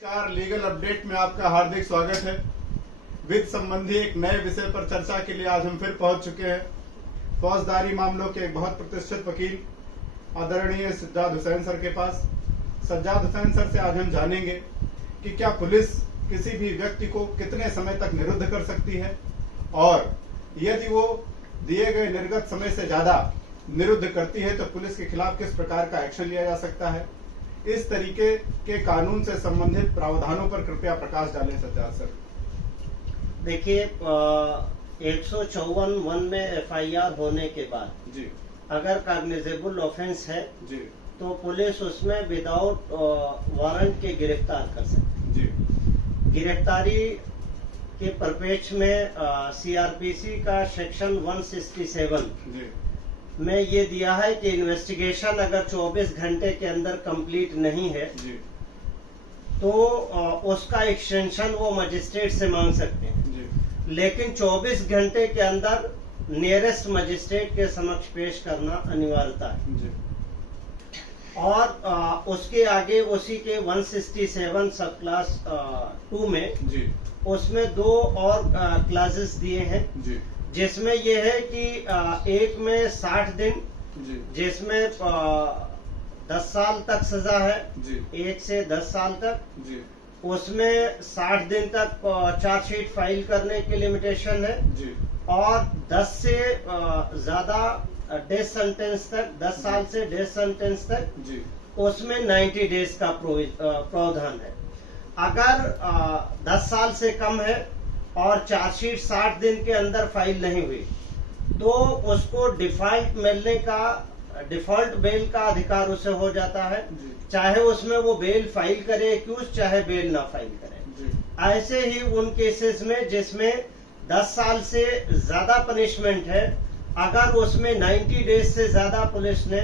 नमस्कार, legal update में आपका हार्दिक स्वागत है। वित्त संबंधी एक नए विषय पर चर्चा के लिए आज हम फिर पहुंच चुके हैं। फौजदारी मामलों के एक बहुत प्रतिष्ठित वकील आदरणीय सज्जाद हुसैन सर के पास। सज्जाद हुसैन सर से आज हम जानेंगे कि क्या पुलिस किसी भी व्यक्ति को कितने समय तक निरुद्ध कर सकती है और यदि वो दिए गए निर्गत समय से ज्यादा निरुद्ध करती है तो पुलिस के खिलाफ किस प्रकार का एक्शन लिया जा सकता है। इस तरीके के कानून से संबंधित प्रावधानों पर कृपया प्रकाश डालें सज्जाद सर। देखिए, 154(1) में एफआईआर होने के बाद जी अगर कॉग्निजेबल ऑफेंस है जी तो पुलिस उसमें विदाउट वारंट के गिरफ्तार कर सकती है। जी गिरफ्तारी के परिप्रेक्ष्य में सीआरपीसी का सेक्शन 167 जी में ये दिया है कि इन्वेस्टिगेशन अगर 24 घंटे के अंदर कंप्लीट नहीं है जी तो उसका एक्सटेंशन वो मजिस्ट्रेट से मांग सकते हैं, जी लेकिन 24 घंटे के अंदर नियरेस्ट मजिस्ट्रेट के समक्ष पेश करना अनिवार्यता है। जी और उसके आगे उसी के 167 सब क्लास 2 में जी उसमें दो और क्लासेस दिए हैं, जी जिसमें ये है कि एक में 60 दिन जी जिसमें 10 साल तक सजा है, जी 1 से 10 साल तक। जी उसमें 60 दिन तक चार्जशीट फाइल करने की लिमिटेशन है जी और 10 से ज्यादा डेथ सेंटेंस तक, 10 साल से डेथ सेंटेंस तक जी उसमें 90 डेज का प्रावधान है। अगर 10 साल से कम है और चार्जशीट 60 दिन के अंदर फाइल नहीं हुई तो उसको डिफॉल्ट बेल का अधिकार उसे हो जाता है, जी चाहे उसमें वो बेल फाइल करे एक्यूज, चाहे बेल ना फाइल करे। जी ऐसे ही उन केसेस में जिसमें 10 साल से ज्यादा पनिशमेंट है, अगर उसमें 90 डेज से ज्यादा पुलिस ने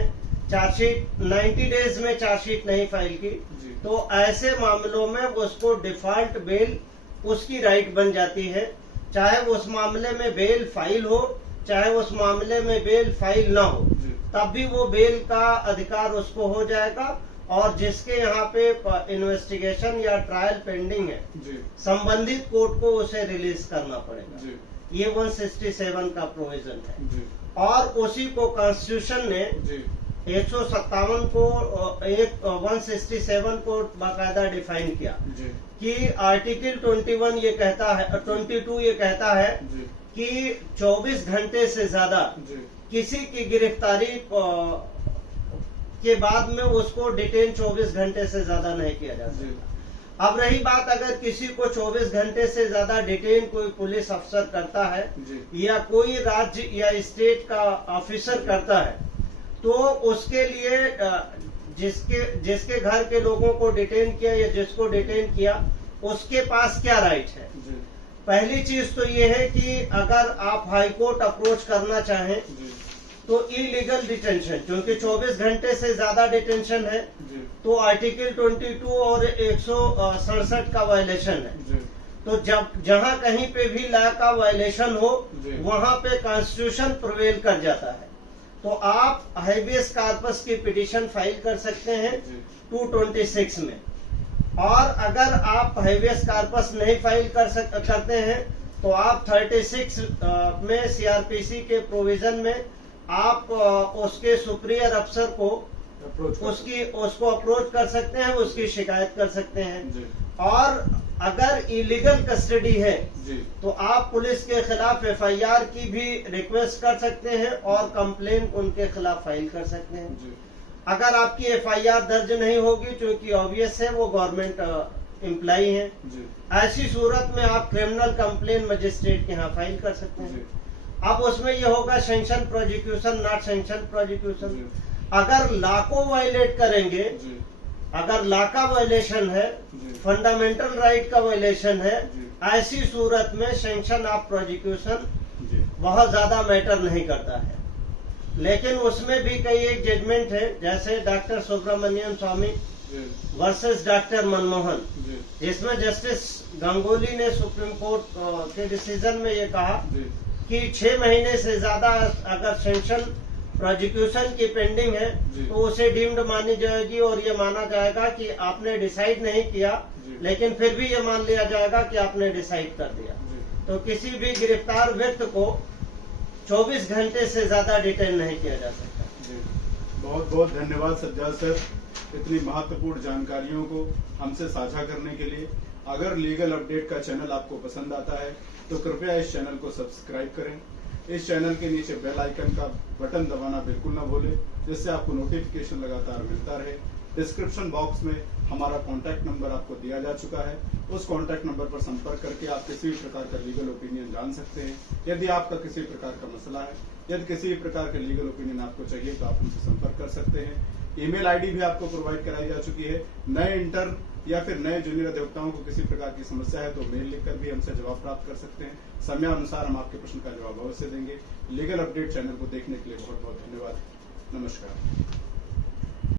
चार्जशीट 90 डेज में चार्जशीट नहीं फाइल की जी तो ऐसे मामलों में उसको डिफॉल्ट बेल उसकी राइट बन जाती है, चाहे उस मामले में बेल फाइल हो चाहे उस मामले में बेल फाइल ना हो, जी तब भी वो बेल का अधिकार उसको हो जाएगा। और जिसके यहाँ पे इन्वेस्टिगेशन या ट्रायल पेंडिंग है, जी संबंधित कोर्ट को उसे रिलीज करना पड़ेगा। जी ये 167 का प्रोविजन है। जी और उसी को कॉन्स्टिट्यूशन ने जी 157 को 167 को बाकायदा डिफाइन किया जी कि आर्टिकल 21 ये कहता है, 22 ये कहता है जी कि 24 घंटे से ज्यादा जी किसी की गिरफ्तारी के बाद में उसको डिटेन 24 घंटे से ज्यादा नहीं किया जा जी सकता। अब रही बात, अगर किसी को 24 घंटे से ज्यादा डिटेन कोई पुलिस अफसर करता है जी या कोई राज्य या स्टेट का ऑफिसर करता है तो उसके लिए जिसके घर के लोगों को डिटेन किया या जिसको डिटेन किया उसके पास क्या राइट है। जी पहली चीज तो ये है कि अगर आप हाई कोर्ट अप्रोच करना चाहें जी तो इलीगल डिटेंशन, क्योंकि 24 घंटे से ज्यादा डिटेंशन है जी तो आर्टिकल 22 और 167 का वायलेशन है। जी तो जहां कहीं पे भी लॉ का वायलेशन हो जी वहां पे कॉन्स्टिट्यूशन प्रिवेल कर जाता है। तो आप हाइबियस कॉर्पस की पिटीशन फाइल कर सकते हैं जी 226 में। और अगर आप हाइबियस कॉर्पस नहीं फाइल करते हैं तो आप 36 में सीआरपीसी के प्रोविजन में आप उसके सुपीरियर अफसर को उसको अप्रोच कर सकते हैं, उसकी शिकायत कर सकते हैं। जी और अगर इलीगल कस्टडी है जी तो आप पुलिस के खिलाफ एफआईआर की भी रिक्वेस्ट कर सकते हैं और कंप्लेन उनके खिलाफ फाइल कर सकते हैं। जी अगर आपकी एफआईआर दर्ज नहीं होगी, क्योंकि ऑब्वियस है वो गवर्नमेंट एम्प्लॉई हैं, जी ऐसी सूरत में आप क्रिमिनल कंप्लेन मजिस्ट्रेट के यहाँ फाइल कर सकते हैं। जी अब उसमें ये होगा sanction prosecution, not sanction prosecution. जी अगर लॉ को वायलेट करेंगे, जी अगर लॉ का वायलेशन है, जी फंडामेंटल राइट का वायलेशन है, जी ऐसी सूरत में सैंक्शन ऑफ प्रोसिक्यूशन जी बहुत ज्यादा मैटर नहीं करता है। लेकिन उसमें भी कई एक जजमेंट है, जैसे doctor Subramaniam Swami ji versus doctor Manmohan, जी जिसमें जस्टिस गंगोली ने सुप्रीम कोर्ट के डिसीजन में ये कहा जी कि 6 महीने से ज्यादा अगर सैंक्शन प्रोसिक्यूशन की पेंडिंग है जी। तो उसे डीम्ड मानी जाएगी और ये माना जाएगा कि आपने डिसाइड नहीं किया, जी। लेकिन फिर भी ये मान लिया जाएगा कि आपने डिसाइड कर दिया। जी। तो किसी भी गिरफ्तार व्यक्ति को 24 घंटे से ज्यादा डिटेन नहीं किया जा सकता। जी, बहुत बहुत धन्यवाद सज्जाद सर, इतनी महत्वपूर्ण जानकारियों को हमसे साझा करने के लिए। अगर लीगल अपडेट का चैनल आपको पसंद आता है तो कृपया इस चैनल को सब्सक्राइब करें। इस चैनल के नीचे बेल आइकन का बटन दबाना बिल्कुल ना भूलें, जिससे आपको नोटिफिकेशन लगातार मिलता रहे। डिस्क्रिप्शन बॉक्स में हमारा कॉन्टैक्ट नंबर आपको दिया जा चुका है, उस कॉन्टैक्ट नंबर पर संपर्क करके आप किसी भी प्रकार का लीगल ओपिनियन जान सकते हैं। यदि आपका किसी प्रकार का मसला है, यदि किसी भी प्रकार का लीगल ओपिनियन आपको चाहिए तो आप हमसे संपर्क कर सकते हैं। ईमेल आईडी भी आपको प्रोवाइड कराई जा चुकी है। नए इंटर या फिर नए जूनियर अधिवक्ताओं को किसी प्रकार की समस्या है तो मेल लिखकर भी हमसे जवाब प्राप्त कर सकते हैं। समय अनुसार हम आपके प्रश्न का जवाब अवश्य देंगे। लीगल अपडेट चैनल को देखने के लिए बहुत बहुत धन्यवाद। नमस्कार।